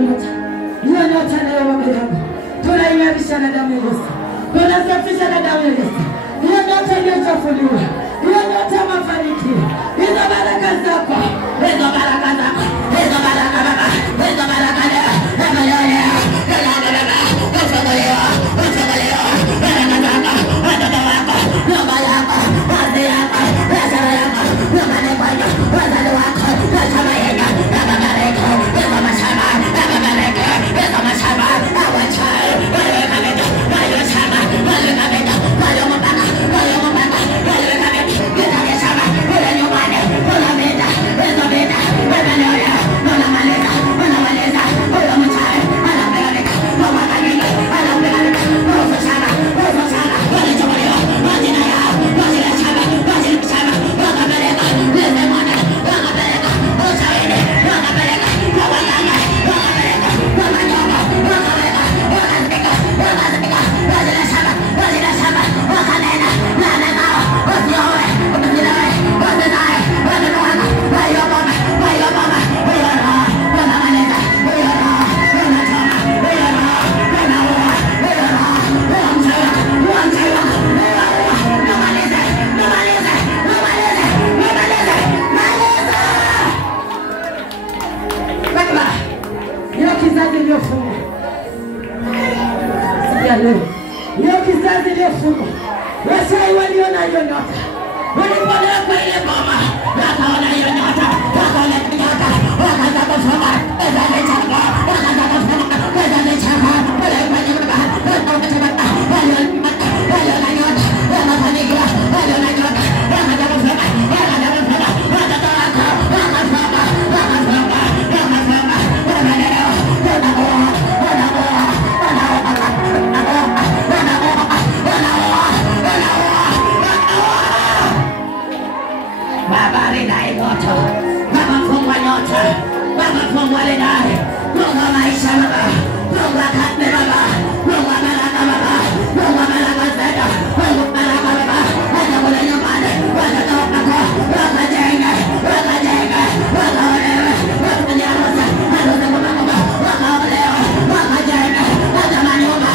nyota. Hiyo nyota leo Baba yangu tunaimarisha na damu ya Yesu. Tunasafisha na damu ya Yesu. Hiyo nyota iliyochafuliwa, hiyo nyota ya mafanikio, hizo baraka zako, hizo baraka zako, hizo baraka Baba, hizo baraka leo, Baba leo, ufunguliwa, ufunguliwa, baraka zako, watoto wako, nyumba yako, kazi yako, biashara yako, nyumbani kwako, wazazi wako, chama yenu, Baba baraka, hizo mashamba, Baba baraka, hizo mashamba, awachai, wewe kabisa, wewe chama, wewe kabisa, wewe mpaka, wewe mpaka, wewe kabisa, wewe chama, wewe nyumbani, wewe beta, wewe beta, wewe leo, wewe maleza, wewe maleza, wewe mchai, ana baraka, wewe kabisa, ana baraka, wewe chama, wewe chokoleo, majina yao, majina chama, majina chama, wewe baraka, wewe mwana, wewe baraka, wewe chaine, wewe baraka, wewe nganga, wewe baraka, wewe nyoma, wewe baraka, wewe andika, wewe andika, majina chama, majina chama, wewe kanena, nana nao, wewe wewe, wewe nae, wewe mwana, wewe mama, wewe mama, wewe na, wewe maleza, wewe na, wewe chama, wewe na, wewe na, wewe na, wewe mchaya, wewe mchaya, wewe maleza, wewe maleza, wewe maleza, wewe maleza, maleza. Baba, hiyo kizazi iliyofungwa. Sikia leo. Hiyo kizazi iliyofungwa. Wasai waliona hiyo nyota. Walipoona kwa ile mama, wakaona hiyo nyota, wakaona nyota, wakaanza kufunga, wakaanza kuchanga, wakaanza kufunga, wakaanza kuchanga, waliona nyota, wanafanikiwa, waliona nyota, wakaanza kufunga, wakaanza kufunga, watoto wako, wakafunga, wakafunga, wakafunga, wanaelewa, wanaoa, wanaoa, Baba ridai moto, Baba fungwa nyota, Baba fungwa ridai, fungwa maisha Baba, fungwa katme Baba, fungwa baraka Baba, fungwa baraka zeda, fungwa baraka Baba, hata kule nyumbani, watoto wako, wakajenga, wakajenga, wakaolewe, wakajaruza, harusi kubwa, wakaolewe, wakajenga, hata manyumba,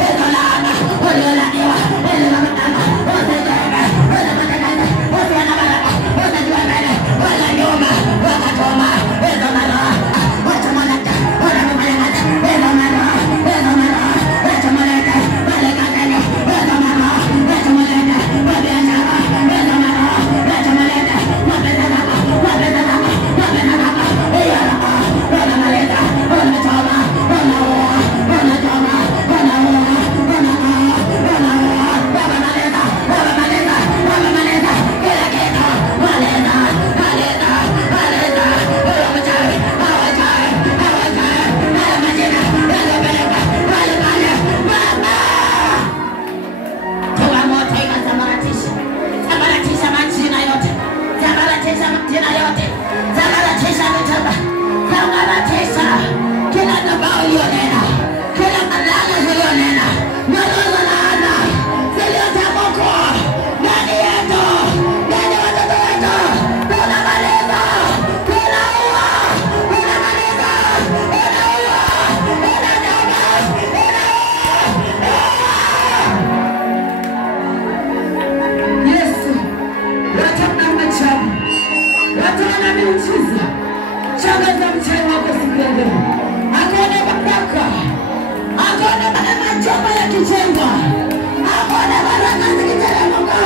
hizo laana, uliolaniwa, hizo matanga, usijenga, hizo matanga, usiana baraka, usijua mbele, wala nyuma, wakatoma, hizo maroa, wacha malaka, wala malaka, hizo maroa, wacha malaka, malaka tena, hizo maroa, wacha malaka, wabiashara, hizo maroa, wacha malaka, wapenda zako, wapenda zako, wapenda zako, hiyo roho, wala malaka, wala choma, wala oa, wala choma, wala oa, wala oa, wala oa, baba malaka, baba malaka, baba malaka, kila kitu, malaka, malaka, malaka, wala mchai, hawachai, hawachai, haya majina, yale peleka, wale pale, baba. Toa moto ikasambaratisha, sambaratisha majina yote, sambaratisha majina yote, sambaratisha mitaba, sambaratisha kila nabao iliyonena, kila malaka zilionena, nyororo laana ziliyotamkwa ndani yetu, ndani ya watoto wetu, tunamaliza, tunaua, tunamaliza, tunaua, tunanyama, Yesu, watana machabu, watana miujiza, shangaza mchai wako siku ya leo. Hakuna baraka, hakuna majumba yakijengwa, hakuna baraka zikiteremka.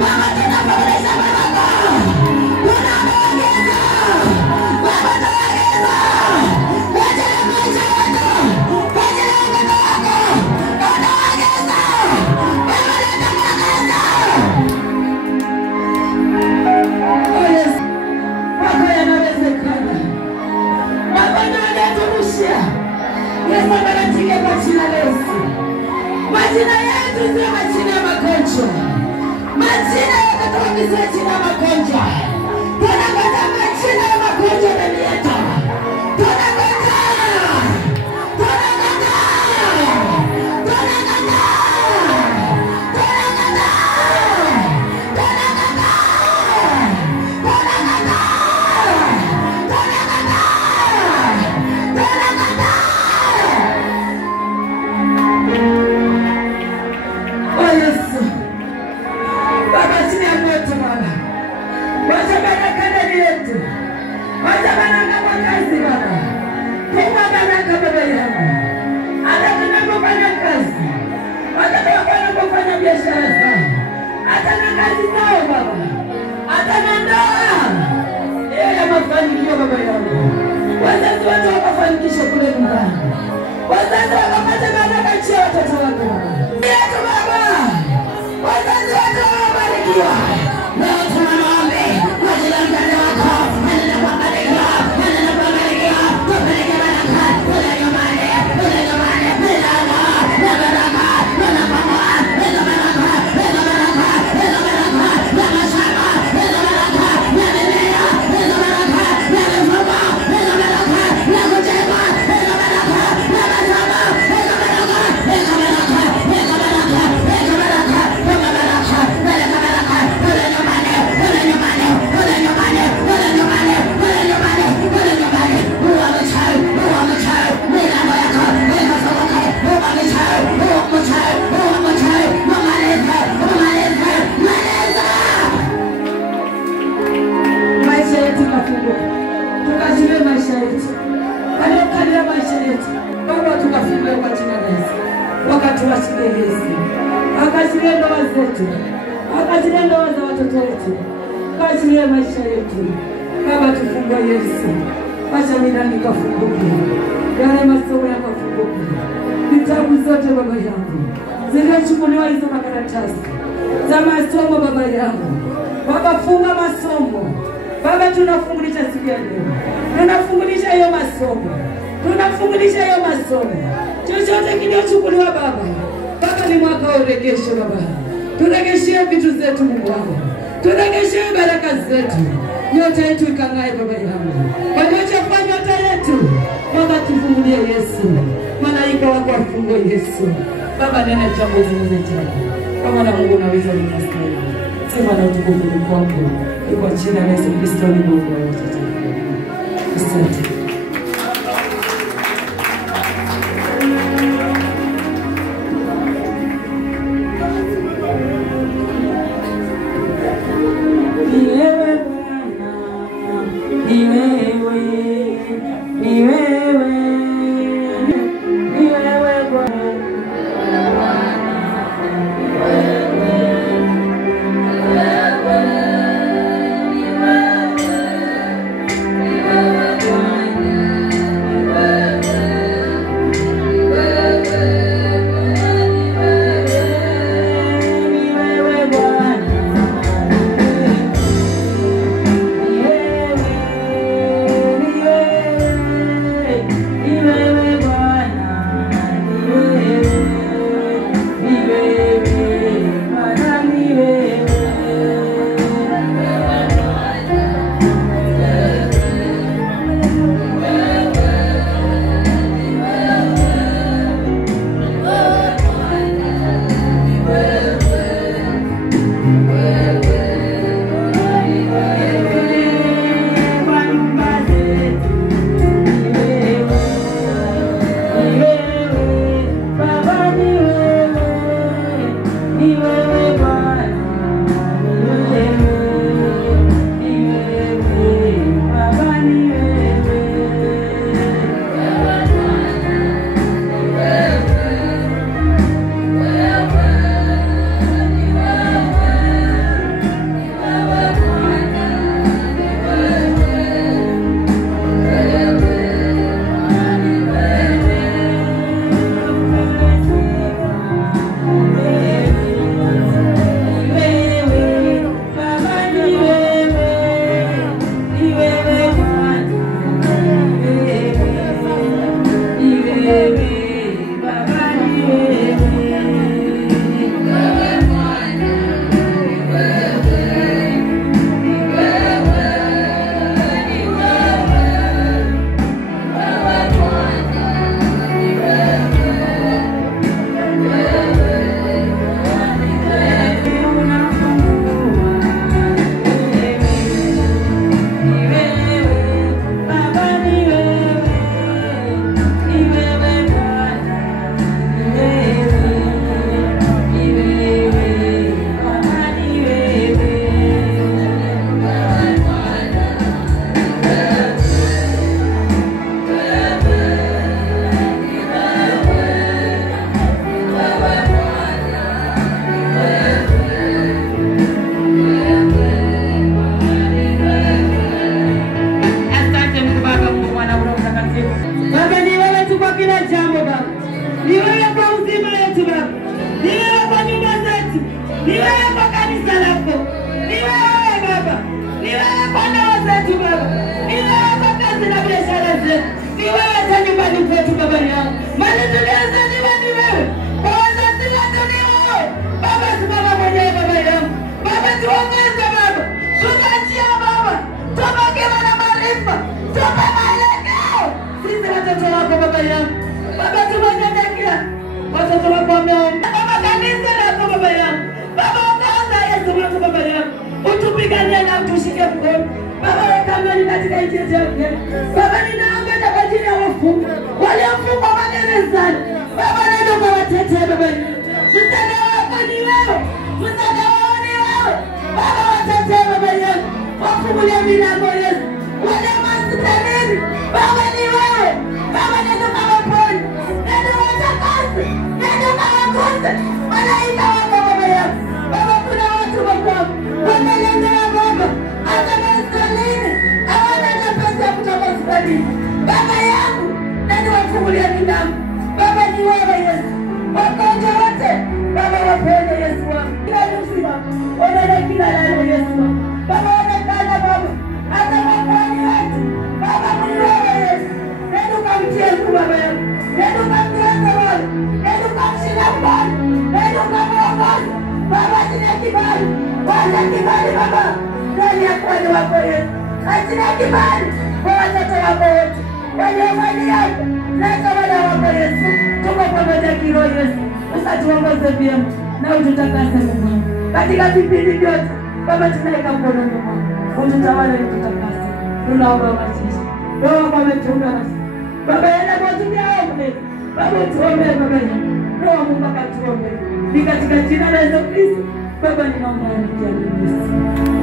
Baba tunapoeleza baraka, tunaagiza, Baba tunaagiza, kwa ajili ya maisha yetu, kwa ajili ya watoto wako, tunaagiza, Baba tunaagiza. Oh yes, wako yanawezekana. Baba tunaturushia. Yesu anatika kwa jina la Yesu. Majina yetu sio majina ya magonjwa. Majina yetu tunaongezea jina ya magonjwa. Tunakataa majina ya magonjwa ndani yetu. Tunakataa. kazi zao Baba, hata na ndoa ya mafanikio Baba yangu. Wazazi wote wakafanikisha kule nyumbani, wazazi wakapata baraka cha watoto wako yetu Baba, wazazi wote wabarikiwa. Leo tunaomba kwa jina la Bwana wako, nenda kwa baraka, nenda kwa baraka, tupeleke baraka kule nyumbani, kule nyumbani, milana na baraka, na mama, na baraka, na baraka, na baraka, na mashamba, na baraka, na mimea, na baraka, na mvua, na baraka, na kujenga, na baraka, na mazao, na baraka, na baraka, na baraka, na baraka, na baraka, na baraka, kule nyumbani, kule nyumbani, kule nyumbani, kule nyumbani, kule nyumbani, kule nyumbani, huwa mchai, milango yako ikafunguka, huwa mchai, maleza. Maisha yetu kafunguka, tukajiwe maisha yetu, waliokalia maisha yetu Baba, tukafungue kwa jina la Yesu. Wakati wa shida Yesu, akaziwe ndoa zetu, akaziwe ndoa za watoto wetu, akaziwe maisha yetu Baba, tufungue Yesu. Acha milango ikafunguke, yale masomo yakafunguke, vitabu zote Baba yangu zilizochukuliwa hizo makaratasi za masomo Baba yangu, Baba funga masomo Baba, tunafungulisha siku ya leo, tunafungulisha hiyo masomo, tunafungulisha hiyo masomo, chochote kilichochukuliwa Baba, Baba ni mwaka wa uregesho Baba, turegeshie vitu zetu Mungu wangu, turegeshie baraka zetu, nyota yetu ikang'ae Baba yangu, waliofanya nyota yetu Baba, tufungulie Yesu, malaika wako wafungue Yesu Baba, nena jambo zingine tena kama na Mungu naweza nikastahili, sema na utukufu ni kwako, ni kwa jina la Yesu Kristo ni Mungu wa wote. Asante. Bwana kila jambo Baba. Ni wewe kwa uzima wetu Baba. Ni wewe kwa nyumba zetu. Ni wewe kwa kanisa lako. Ni wewe Baba. Ni wewe kwa ndoa zetu Baba. Ni wewe kwa kazi na biashara zetu. Ni wewe hata nyumbani kwetu Baba yangu. Mali tuliozaliwa ni wewe. Kwa wazazi wetu ni wewe. Baba simama mwenyewe Baba yangu. Baba tuongoze Baba. Tunaachia Baba. Tupakiwa na maarifa. Tupe maelekeo. Sisi watoto wako Baba yangu. Baba tumetetekea. Watoto wako wameomba. Baba kanisa lako Baba yangu. Baba ongoza Yesu wako Baba yangu. Utupiganie na utushike mkono. Baba weka amani katika nchi yetu. Baba ninaomba kwa ajili ya wafungwa. Waliofungwa magerezani. Baba nenda kwa watetee Baba yangu. Msaada wako ni wewe. Msaada wao ni wewe. Baba watetee Baba yangu. Wafungulie milango Yesu. Wale hospitalini. Baba ni wewe. Baba nenda kwa waponi. Nenda watakase. Nenda kwa wakonde. Malaika wako Baba yangu. Baba kuna watu wako. Wamelemewa Baba. Hata hospitalini. Hawana na pesa ya kutoka hospitalini. Baba yangu. Nenda wafungulie milango. Baba ni wewe Yesu. Wagonjwa wote. Baba wapende Yesu wangu. Kila nusu wako. Onele kila lalo Yesu wangu. Baba onekana Baba. Hata wakwani wetu. Baba ni wewe Yesu. Nenda ukamtie mkuu Baba yangu. Nenda ukamtieze wale. Nenda ukamshina mbali. Nenda ukamuongoza. Baba achina kibali. Wacha kibali Baba. Ndani ya kwani wako Yesu. Achina kibali. Kwa watoto wako wote. Wenye mali yako. Na kawada wako Yesu. Tuko pamoja kiroho Yesu. Usatuongoze vyema. Na ututakase Mungu. Katika vipindi vyote. Baba tunaweka mkononi mwako. Ututawale na ututakase. Tunaomba maisha. Roho kwa metunga nasi. Baba yana kwa tumia ombe. Baba tuombe Baba yangu. Roho Mungu akatuombe. Ni katika jina la Yesu Kristo. Baba ninaomba ya Yesu.